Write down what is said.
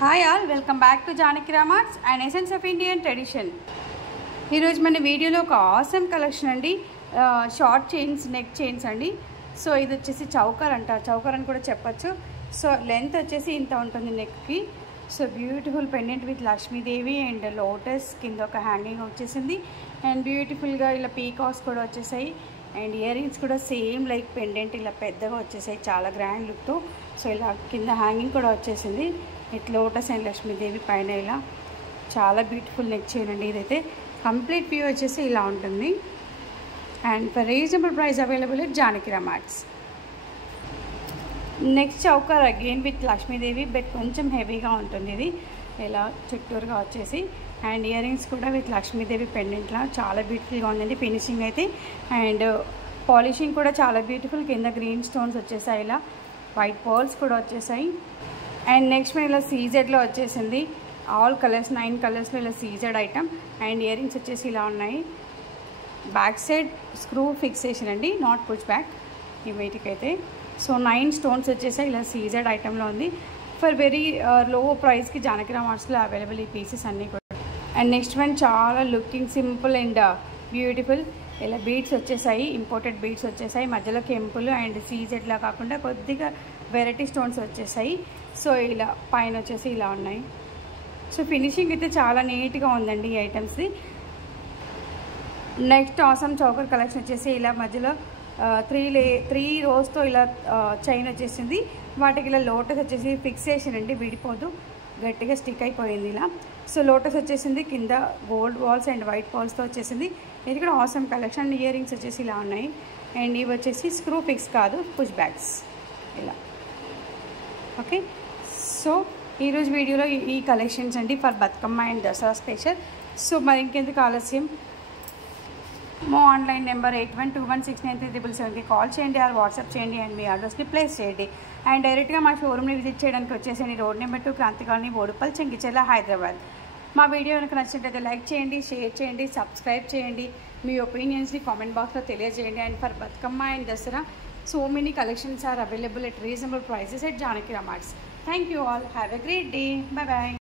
Hi all, welcome back to Janaki Ramarts and essence of Indian tradition. ఈరోజు మన వీడియోలో ఒక ఆసమ్ కలెక్షన్ అండి. షార్ట్ చైన్స్, నెక్ చైన్స్ అండి. సో ఇది వచ్చేసి చౌకర్ అంటారు, చౌకర్ అని కూడా చెప్పచ్చు. సో లెంత్ వచ్చేసి ఇంత ఉంటుంది నెక్కి. So beautiful pendant with Lakshmidevi and lotus కింద ఒక హ్యాంగింగ్ వచ్చేసింది. అండ్ బ్యూటిఫుల్గా ఇలా పీకాక్స్ కూడా వచ్చేసాయి. అండ్ ఇయర్ రింగ్స్ కూడా సేమ్ లైక్ పెండెంట్ ఇలా పెద్దగా వచ్చేసాయి, చాలా గ్రాండ్ లుక్తో. సో ఇలా కింద హ్యాంగింగ్ కూడా వచ్చేసింది విత్ లోటస్ అండ్ లక్ష్మీదేవి పైన ఇలా చాలా బ్యూటిఫుల్ నెక్ చైన్ అండి. ఇదైతే కంప్లీట్ వ్యూ వచ్చేసి ఇలా ఉంటుంది. And for reasonable price available at Janaki Ramarts. Next choker again with Lakshmidevi, but కొంచెం హెవీగా ఉంటుంది ఇది, ఇలా చుట్టూరుగా వచ్చేసి. అండ్ ఇయర్ రింగ్స్ కూడా విత్ లక్ష్మీదేవి పెండెంట్లా చాలా బ్యూటిఫుల్గా ఉందండి ఫినిషింగ్ అయితే. అండ్ పాలిషింగ్ కూడా చాలా బ్యూటిఫుల్, కింద గ్రీన్ స్టోన్స్ వచ్చేసాయి, ఇలా వైట్ పర్ల్స్ కూడా వచ్చేసాయి. అండ్ నెక్స్ట్ మన ఇలా సీజెడ్లో వచ్చేసింది, ఆల్ కలర్స్ 9 కలర్స్లో ఇలా CZ item. And ear rings వచ్చేసి ఇలా ఉన్నాయి. బ్యాక్ సైడ్ స్క్రూ ఫిక్సేషన్ అండి, నాట్ పుష్ బ్యాక్ ఈ వీటికైతే. సో 9 స్టోన్స్ వచ్చేసాయి, ఇలా సీజెడ్ ఐటెంలో ఉంది. ఫర్ వెరీ లో ప్రైస్కి జానకి రామార్ట్స్లో అవైలబుల్ ఈ పీసెస్ అన్నీ కూడా. అండ్ నెక్స్ట్ వన్ చాలా లుకింగ్ సింపుల్ అండ్ బ్యూటిఫుల్, ఇలా బీడ్స్ వచ్చేసాయి, ఇంపోర్టెడ్ బీడ్స్ వచ్చేసాయి. మధ్యలో కెంపులు అండ్ సీజెడ్లా కాకుండా కొద్దిగా వెరైటీ స్టోన్స్ వచ్చేసాయి. సో ఇలా పైన వచ్చేసి ఇలా ఉన్నాయి. సో ఫినిషింగ్ అయితే చాలా నీట్గా ఉందండి ఈ ఐటమ్స్ది. నెక్స్ట్ ఆసమ్ చౌకర్ కలెక్షన్ వచ్చేసి ఇలా మధ్యలో 3 రోస్తో ఇలా చైన్ వచ్చేసింది. వాటికి ఇలా లోటస్ వచ్చేసి ఫిక్సేషన్ అండి, విడిపోదు, గట్టిగా స్టిక్ అయిపోయింది ఇలా. సో లోటస్ వచ్చేసింది, కింద గోల్డ్ బాల్స్ అండ్ వైట్ బాల్స్తో వచ్చేసింది. ఇది కూడా awesome collection. And ear rings వచ్చేసి ఇలా ఉన్నాయి. అండ్ ఇవి వచ్చేసి స్క్రూ ఫిక్స్ కాదు, పుష్ బ్యాగ్స్ ఇలా. ఓకే, సో ఈరోజు వీడియోలో ఈ కలెక్షన్స్ అండి for Bathukamma and Dasara special. So మరి ఇంకెందుకు ఆలస్యం, మా ఆన్లైన్ నెంబర్ 8121693777కి కాల్ చేయండి, ఆర్ వాట్సాప్ చేయండి అండ్ మీ అడ్రస్ని ప్లేస్ చేయండి. అండ్ డైరెక్ట్గా మా షోరూమ్ని విజిట్ చేయడానికి వచ్చేసండి. Road number 2, Kranti colony, Boduppal, Chengicherla, Hyderabad. మా వీడియో కనుక నచ్చినట్లయితే లైక్ చేయండి, షేర్ చేయండి, సబ్స్క్రైబ్ చేయండి. మీ ఒపీనియన్స్ని కామెంట్ బాక్స్లో తెలియజేయండి. And for Bathukamma and Dasara so many collections are available at reasonable prices at Janaki Ramarts. Thank you all. Have a great day. Bye bye.